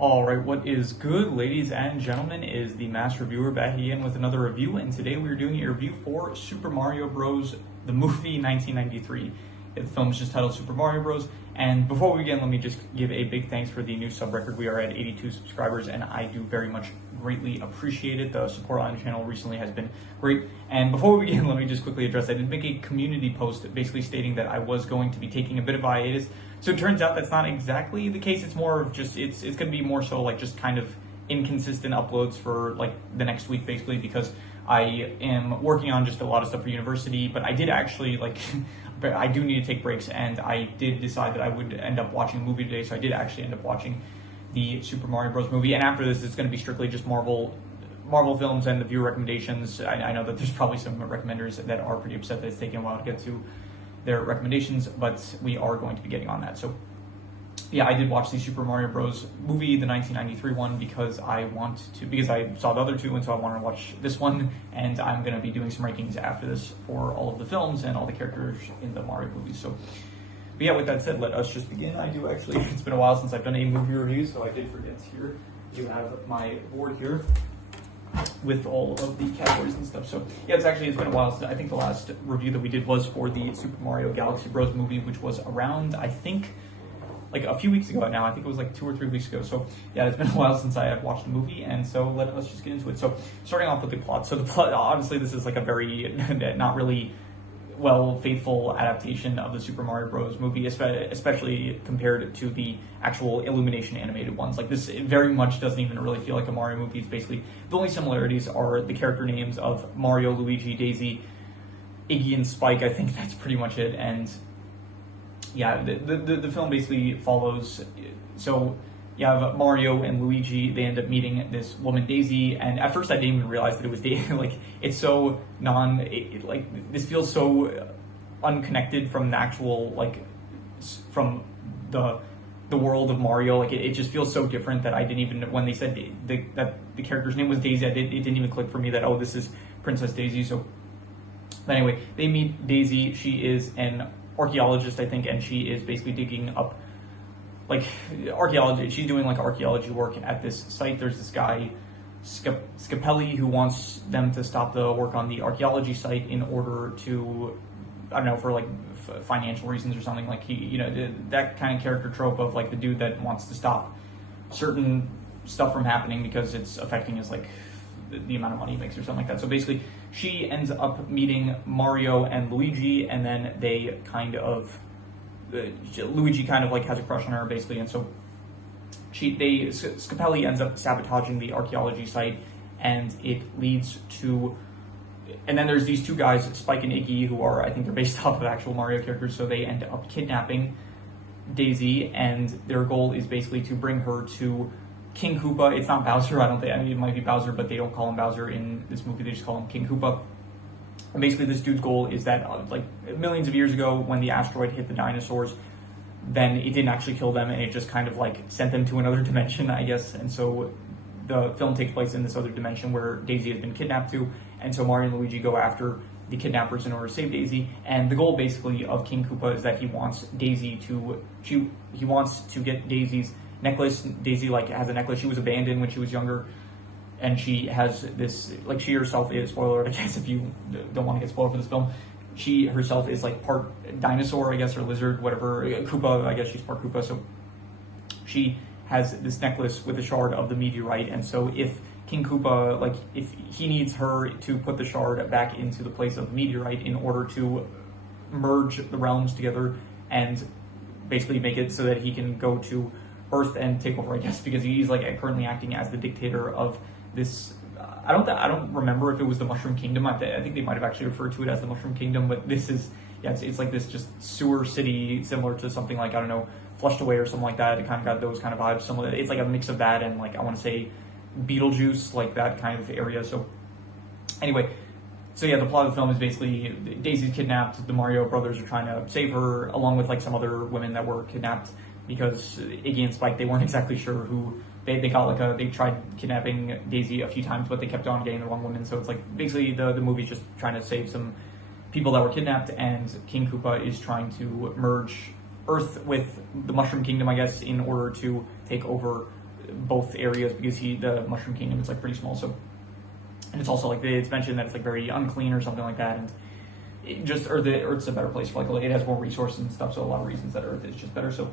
Alright, what is good, ladies and gentlemen, is the Master Reviewer back again with another review, and today we're doing a review for Super Mario Bros. The movie 1993. The film is just titled Super Mario Bros. And before we begin, let me just give a big thanks for the new sub record. We are at 82 subscribers, and I do very much greatly appreciate it. The support on the channel recently has been great. And before we begin, let me just quickly address, I did make a community post basically stating that I was going to be taking a bit of a hiatus. So it turns out that's not exactly the case. It's more of just, it's going to be more so like just kind of inconsistent uploads for like the next week, basically, because I am working on just a lot of stuff for university, but I did actually like, but I do need to take breaks, and I did decide that I would end up watching a movie today, so I did actually end up watching the Super Mario Bros. Movie, and after this, it's going to be strictly just Marvel films and the viewer recommendations. I know that there's probably some recommenders that are pretty upset that it's taking a while to get to their recommendations, but we are going to be getting on that. So yeah, I did watch the Super Mario Bros. Movie, the 1993 one, because I saw the other two, and so I wanted to watch this one, and I'm going to be doing some rankings after this for all of the films and all the characters in the Mario movies. So, but yeah, with that said, let us just begin. I do actually, it's been a while since I've done a movie review, so I did forget here. You have my board here with all of the categories and stuff. So yeah, it's been a while since, I think the last review that we did was for the Super Mario Galaxy Bros. Movie, which was around, I think, like a few weeks ago now. I think it was like 2 or 3 weeks ago. So yeah, it's been a while since I had watched the movie, and so let's just get into it. So starting off with the plot. So the plot, honestly, this is like a very not really faithful adaptation of the Super Mario Bros. Movie, especially compared to the actual Illumination animated ones. Like this, it very much doesn't even really feel like a Mario movie. It's basically, the only similarities are the character names of Mario, Luigi, Daisy, Iggy, and Spike. I think that's pretty much it. And yeah, the film basically follows, so you have Mario and Luigi, they end up meeting this woman Daisy, and at first I didn't even realize that it was Daisy. Like, it's so this feels so unconnected from the actual, like, from the world of Mario. Like, it just feels so different that I didn't even, when they said that the character's name was Daisy, it didn't even click for me that, oh, this is Princess Daisy. So, but anyway, they meet Daisy. She is an archaeologist, I think, and she is basically digging up like archaeology. She's doing like archaeology work at this site. There's this guy Scapelli who wants them to stop the work on the archaeology site in order to, I don't know, for like financial reasons or something. Like that kind of character trope of like the dude that wants to stop certain stuff from happening because it's affecting his like the amount of money he makes or something like that. So basically, she ends up meeting Mario and Luigi, and then they kind of, Luigi kind of like has a crush on her basically, and so Scapelli ends up sabotaging the archaeology site, and it leads to, and then there's these two guys, Spike and Iggy, who are, I think they're based off of actual Mario characters, so they end up kidnapping Daisy, and their goal is basically to bring her to King Koopa. It's not Bowser, I don't think. I mean, it might be Bowser, but they don't call him Bowser in this movie. They just call him King Koopa. And basically, this dude's goal is that, like, millions of years ago, when the asteroid hit the dinosaurs, then it didn't actually kill them, and it just kind of, like, sent them to another dimension, I guess. And so the film takes place in this other dimension where Daisy has been kidnapped to, and so Mario and Luigi go after the kidnappers in order to save Daisy. And the goal, basically, of King Koopa is that he wants he wants to get Daisy's necklace. Daisy has a necklace. She was abandoned when she was younger, and she has this, like, she herself is, spoiler alert, I guess, if you don't want to get spoiled for this film, she herself is like part dinosaur, I guess, or lizard, whatever. Koopa, I guess she's part Koopa. So she has this necklace with a shard of the meteorite, and so if King Koopa, like, if he needs her to put the shard back into the place of the meteorite in order to merge the realms together and basically make it so that he can go to Earth and take over, I guess, because he's like currently acting as the dictator of this. I don't remember if it was the Mushroom Kingdom. I think they might have actually referred to it as the Mushroom Kingdom, but this is, yeah, it's like this just sewer city similar to something like, I don't know, Flushed Away or something like that. It kind of got those kind of vibes. Similar, it's like a mix of that and, like, I want to say Beetlejuice, like that kind of area. So anyway, so yeah, the plot of the film is basically Daisy's kidnapped. The Mario brothers are trying to save her, along with like some other women that were kidnapped, because Iggy and Spike, they weren't exactly sure who, they tried kidnapping Daisy a few times, but they kept on getting the wrong woman. So it's like, basically the movie's just trying to save some people that were kidnapped, and King Koopa is trying to merge Earth with the Mushroom Kingdom, I guess, in order to take over both areas because the Mushroom Kingdom is like pretty small. So, and it's also like it's mentioned that it's like very unclean or something like that, and Earth's a better place for like it has more resources and stuff. So a lot of reasons that Earth is just better. So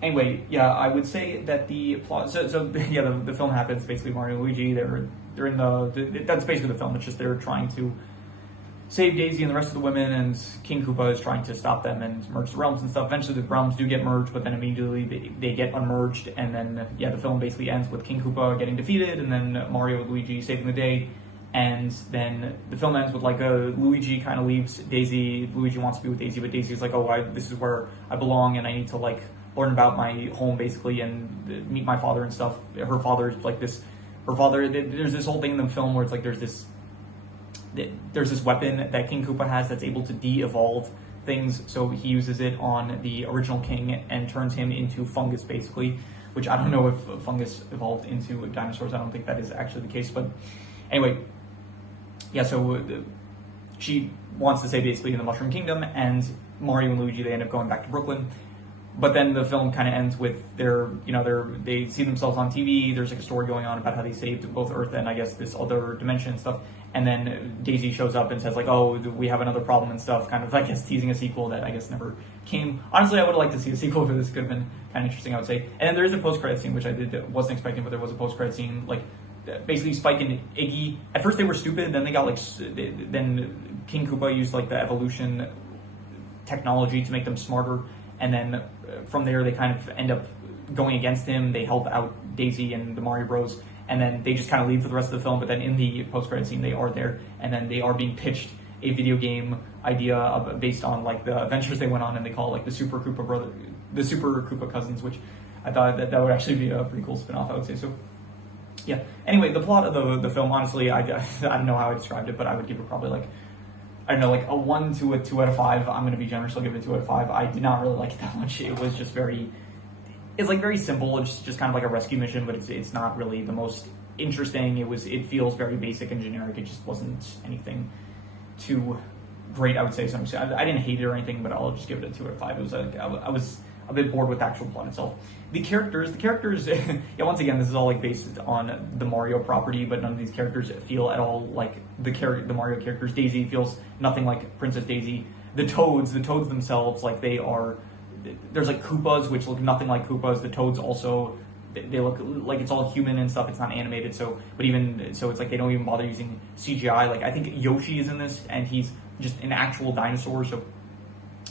anyway, yeah, I would say that the plot. So yeah, the film happens basically. Mario and Luigi, they're in that's basically the film. It's just they're trying to save Daisy and the rest of the women, and King Koopa is trying to stop them and merge the realms and stuff. Eventually, the realms do get merged, but then immediately they get unmerged, and then yeah, the film basically ends with King Koopa getting defeated, and then Mario and Luigi saving the day. And then the film ends with like Luigi kind of leaves Daisy. Luigi wants to be with Daisy, but Daisy's like, oh, this is where I belong, and I need to like learn about my home basically and meet my father and stuff. Her father's like this. Her father. There's this whole thing in the film where it's like there's this weapon that King Koopa has that's able to de-evolve things. So he uses it on the original king and turns him into fungus basically. Which I don't know if fungus evolved into dinosaurs. I don't think that is actually the case, but anyway. Yeah, so she wants to say basically in the Mushroom Kingdom, and Mario and Luigi, they end up going back to Brooklyn. But then the film kind of ends with they see themselves on TV. There's like a story going on about how they saved both Earth and I guess this other dimension and stuff. And then Daisy shows up and says like, oh, we have another problem and stuff, kind of I guess teasing a sequel that I guess never came. Honestly, I would have liked to see a sequel for this. Could have been kind of interesting, I would say. And then there is a post-credit scene, which I wasn't expecting, but there was a post-credit scene, like basically Spike and Iggy. At first they were stupid, then they got like then King Koopa used like the evolution technology to make them smarter, and then from there they kind of end up going against him. They help out Daisy and the Mario Bros, and then they just kind of leave for the rest of the film. But then in the post-credit scene they are there, and then they are being pitched a video game idea based on like the adventures they went on, and they call it like the Super Koopa Cousins, which I thought that would actually be a pretty cool spin-off, I would say. So yeah. Anyway, the plot of the film, honestly, I don't know how I described it, but I would give it probably like, I don't know, like a 1 to a 2 out of 5. I'm going to be generous. I'll give it a 2 out of 5. I did not really like it that much. It was just it's like very simple. It's just kind of like a rescue mission, but it's not really the most interesting. It feels very basic and generic. It just wasn't anything too great, I would say. So I didn't hate it or anything, but I'll just give it a 2 out of 5. It was like, I was a bit bored with the actual plot itself. The characters, yeah, once again, this is all like based on the Mario property, but none of these characters feel at all like the Mario characters. Daisy feels nothing like Princess Daisy. The Toads themselves, like there's like Koopas, which look nothing like Koopas. The Toads also, they look like it's all human and stuff. It's not animated, so, but even, so it's like they don't even bother using CGI. Like I think Yoshi is in this, and he's just an actual dinosaur, so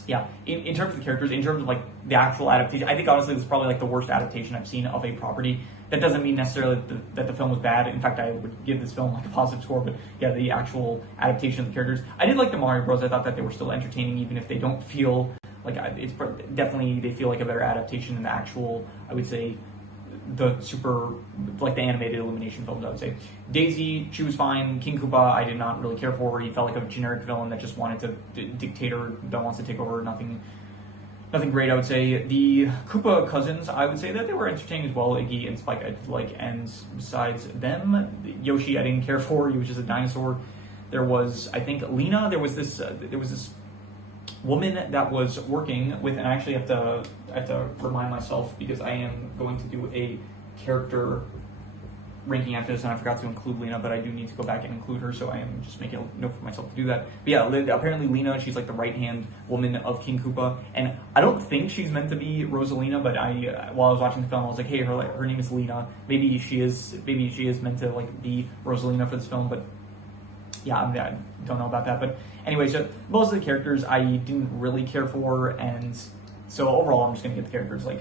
yeah, in terms of the characters, in terms of like the actual adaptation, I think honestly this is probably like the worst adaptation I've seen of a property. That doesn't mean necessarily that the film was bad. In fact, I would give this film like a positive score, but yeah, the actual adaptation of the characters. I did like the Mario Bros. I thought that they were still entertaining, even if they don't feel like it's definitely, they feel like a better adaptation than the actual, I would say, the the animated Illumination films, I would say. Daisy, she was fine. King Koopa, I did not really care for. He felt like a generic villain that just wanted to dictator that wants to take over. Nothing great, I would say. The Koopa cousins, I would say that they were entertaining as well. Iggy and Spike I did like, and besides them, Yoshi I didn't care for. He was just a dinosaur. There was, I think, Lena. There was this woman that was working with, and I actually have to remind myself because I am going to do a character ranking after this, and I forgot to include Lena, but I do need to go back and include her, so I am just making a note for myself to do that. But yeah, apparently Lena, she's like the right-hand woman of King Koopa, and I don't think she's meant to be Rosalina, but while I was watching the film, I was like, hey, her name is Lena. Maybe she is meant to like be Rosalina for this film, but yeah, I don't know about that. But anyway, so most of the characters I didn't really care for, and so overall I'm just gonna get the characters like,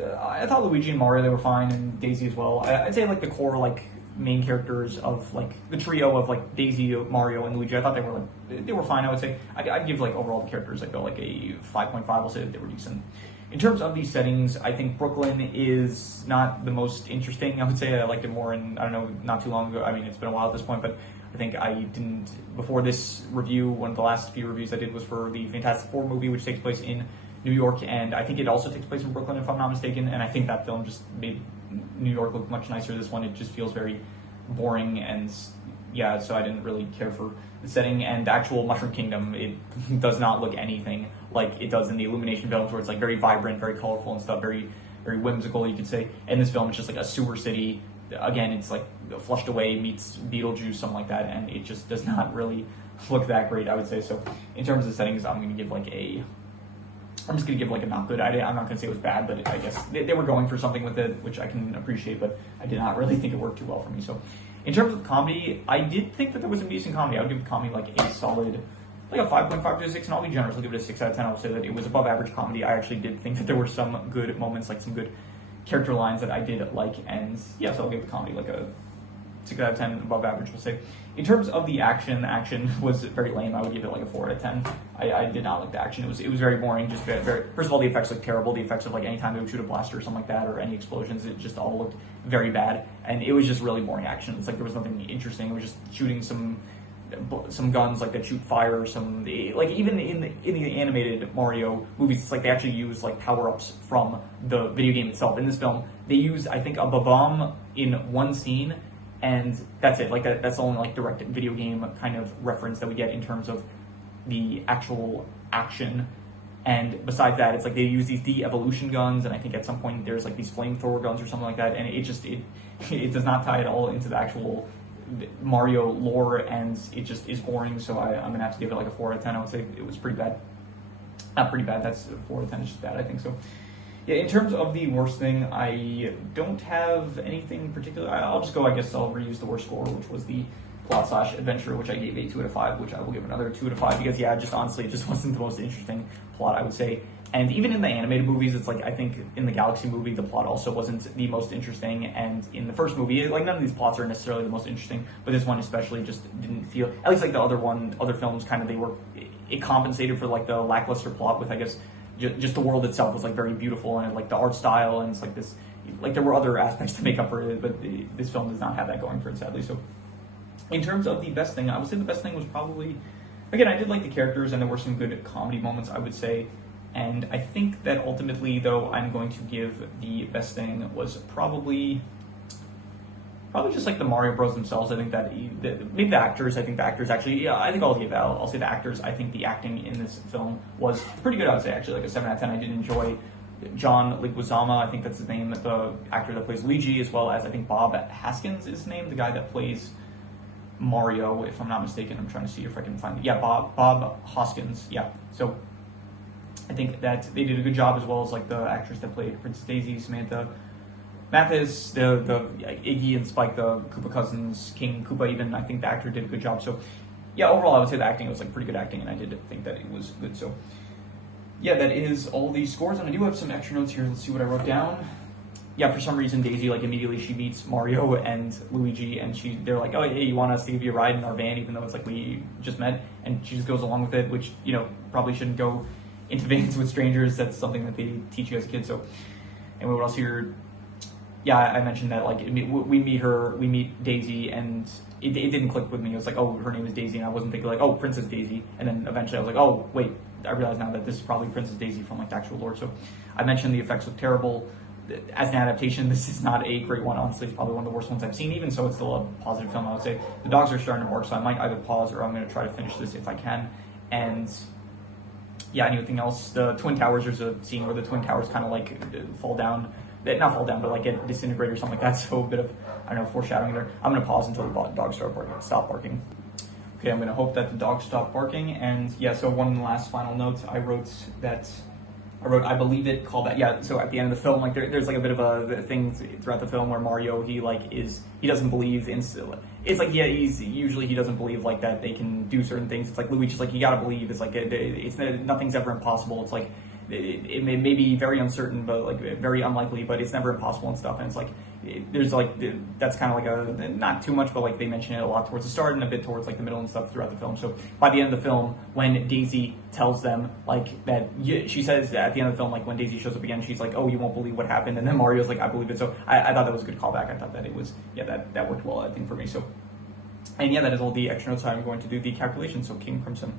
I thought Luigi and Mario, they were fine, and Daisy as well. I'd say like the core like main characters of like the trio of like Daisy, Mario, and Luigi, I thought they were fine. I would say I'd give like overall the characters like a 5.5. I'll say that they were decent. In terms of these settings, I think Brooklyn is not the most interesting. I would say I liked it more in, I don't know, not too long ago. I mean, it's been a while at this point, but I think I didn't, before this review, one of the last few reviews I did was for the Fantastic Four movie, which takes place in New York, and I think it also takes place in Brooklyn, if I'm not mistaken, and I think that film just made New York look much nicer. This one, it just feels very boring, and yeah, so I didn't really care for the setting. And the actual Mushroom Kingdom, it does not look anything like it does in the Illumination films, where it's like very vibrant, very colorful and stuff, very very whimsical, you could say. In this film, it's just like a sewer city. Again, it's like Flushed Away meets Beetlejuice, something like that, and it just does not really look that great, I would say. So in terms of settings, I'm just going to give like a not good. I'm not going to say it was bad, but I guess they were going for something with it, which I can appreciate, but I did not really think it worked too well for me. So in terms of comedy, I did think that there was some decent comedy. I would give the comedy like a solid, like a 5.5 to a 6, and I'll be generous. I'll give it a 6 out of 10. I'll say that it was above average comedy. I actually did think that there were some good moments, like some good character lines that I did like, and yeah, so I'll give the comedy like a 6 out of 10, above average, we'll say. In terms of the action was very lame. I would give it like a 4 out of 10. I did not like the action. It was very boring. Just very. First of all, the effects looked terrible. The effects of like anytime they would shoot a blaster or something like that, or any explosions, it just all looked very bad. And it was just really boring action. It's like there was nothing interesting. It was just shooting some guns like that shoot fire, or some like even in the animated Mario movies, it's like they actually use like power-ups from the video game itself. In this film, they use, I think, a bomb in one scene, and that's it. Like that's the only like direct video game kind of reference that we get in terms of the actual action. And besides that, it's like they use these de-evolution guns, and I think at some point there's like these flamethrower guns or something like that, and it does not tie at all into the actual Mario lore, and it just is boring. So I'm gonna have to give it like a 4 out of 10. I would say it was pretty bad. Not pretty bad. That's 4 out of 10. It's just bad, I think. So yeah, in terms of the worst thing, I don't have anything particular. I'll just go. I guess I'll reuse the worst score, which was the plot / adventure, which I gave a 2 out of 5, which I will give another 2 out of 5 because yeah, just honestly, it just wasn't the most interesting plot, I would say. And even in the animated movies, it's like, I think in the Galaxy movie, the plot also wasn't the most interesting. And in the first movie, like none of these plots are necessarily the most interesting, but this one especially just didn't feel, at least like the other films kind of, it compensated for like the lackluster plot with, I guess, just the world itself was like very beautiful, and like the art style, and it's like this, like there were other aspects to make up for it, but this film does not have that going for it, sadly. So in terms of the best thing, I would say the best thing was probably, again, I did like the characters, and there were some good comedy moments, I would say. And I think that ultimately, though, I'm going to give the best thing was probably just like the Mario Bros themselves. I think that maybe the actors. I think the actors actually. Yeah, I think I'll say the actors. I think the acting in this film was pretty good. I would say actually like a 7 out of 10. I did enjoy John Leguizamo. I think that's his name. The actor that plays Luigi, as well as I think Bob Hoskins is his name, the guy that plays Mario, if I'm not mistaken. I'm trying to see if I can find it. Yeah, Bob Hoskins. Yeah. So I think that they did a good job, as well as like the actress that played Princess Daisy, Samantha Mathis, the Iggy and Spike, the Koopa cousins, King Koopa even. I think the actor did a good job. So yeah, overall I would say the acting was like pretty good acting, and I did think that it was good. So yeah, that is all the scores, and I do have some extra notes here. Let's see what I wrote down. Yeah, for some reason Daisy, like immediately she meets Mario and Luigi, and they're like, oh hey, you want us to give you a ride in our van, even though it's like we just met, and she just goes along with it, which, you know, probably shouldn't go into vans with strangers. That's something that they teach you as a kid. So, and what else here? Yeah, I mentioned that like we meet Daisy, and it didn't click with me. It was like, oh, her name is Daisy, and I wasn't thinking like, oh, Princess Daisy. And then eventually I was like, oh, wait, I realized now that this is probably Princess Daisy from like the actual lore. So I mentioned the effects look terrible. As an adaptation, this is not a great one. Honestly, it's probably one of the worst ones I've seen, even so it's still a positive film, I would say. The dogs are starting to bark, so I might either pause or I'm going to try to finish this if I can. And yeah, anything else? The Twin Towers, there's a scene where the Twin Towers kind of like fall down. Not fall down, but like get disintegrated or something like that. So a bit of, I don't know, foreshadowing there. I'm going to pause until the dogs stop barking. Okay, I'm going to hope that the dogs stop barking. And yeah, so one last final note. I wrote, I believe it, callback. Yeah, so at the end of the film, like there's like a bit of a thing throughout the film where Mario, he doesn't believe in, it's like, yeah, he doesn't believe like that they can do certain things. It's like Luigi's like, you gotta believe. It's like, nothing's ever impossible. It's like, it may be very uncertain, but like very unlikely, but it's never impossible and stuff. And it's like, there's like, that's kind of like a, not too much, but like they mention it a lot towards the start and a bit towards like the middle and stuff throughout the film. So by the end of the film, when Daisy tells them like that, she says at the end of the film, like when Daisy shows up again, she's like, oh, you won't believe what happened. And then Mario's like, I believe it. So I thought that was a good callback. I thought that it was, yeah, that worked well, I think, for me. So, and yeah, that is all the extra notes. I'm going to do the calculation. So King Crimson.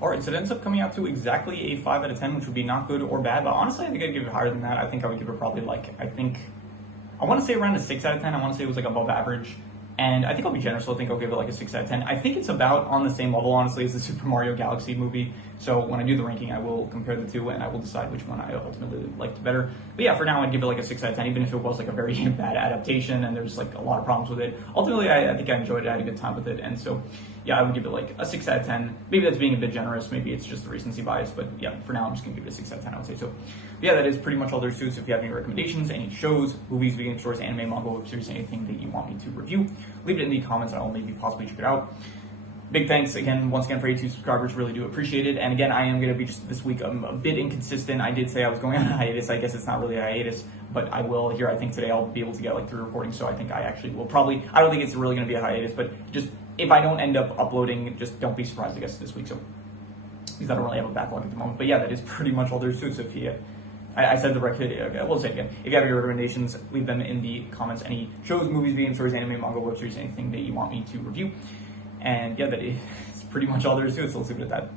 All right, so it ends up coming out to exactly a 5 out of 10, which would be not good or bad, but honestly, I think I'd give it higher than that. I think I would give it probably like, I want to say around a 6 out of 10. I want to say it was like above average. And I think I'll be generous. I think I'll give it like a 6 out of 10. I think it's about on the same level, honestly, as the Super Mario Galaxy movie. So when I do the ranking, I will compare the two and I will decide which one I ultimately liked better. But yeah, for now, I'd give it like a 6 out of 10, even if it was like a very bad adaptation and there's like a lot of problems with it. Ultimately, I think I enjoyed it. I had a good time with it. And so, yeah, I would give it like a 6 out of 10. Maybe that's being a bit generous. Maybe it's just the recency bias. But yeah, for now, I'm just going to give it a 6 out of 10, I would say. So yeah, that is pretty much all there is to it. So if you have any recommendations, any shows, movies, video game stores, anime, manga, web series, anything that you want me to review, leave it in the comments and I'll maybe possibly check it out. Big thanks once again for 82 subscribers, really do appreciate it. And again, I am going to be just this week a bit inconsistent. I did say I was going on a hiatus. I guess it's not really a hiatus, but I will here. I think today I'll be able to get like 3 recordings, so I think I actually will probably, I don't think it's really going to be a hiatus, but just if I don't end up uploading, just don't be surprised, I guess, this week. So because I don't really have a backlog at the moment. But yeah, that is pretty much all there is to it. So if you, I said the record, okay, we'll say it again. If you have any recommendations, leave them in the comments. Any shows, movies, video game stories, anime, manga, web series, anything that you want me to review. And yeah, that is pretty much all there is to it, so let's leave it at that.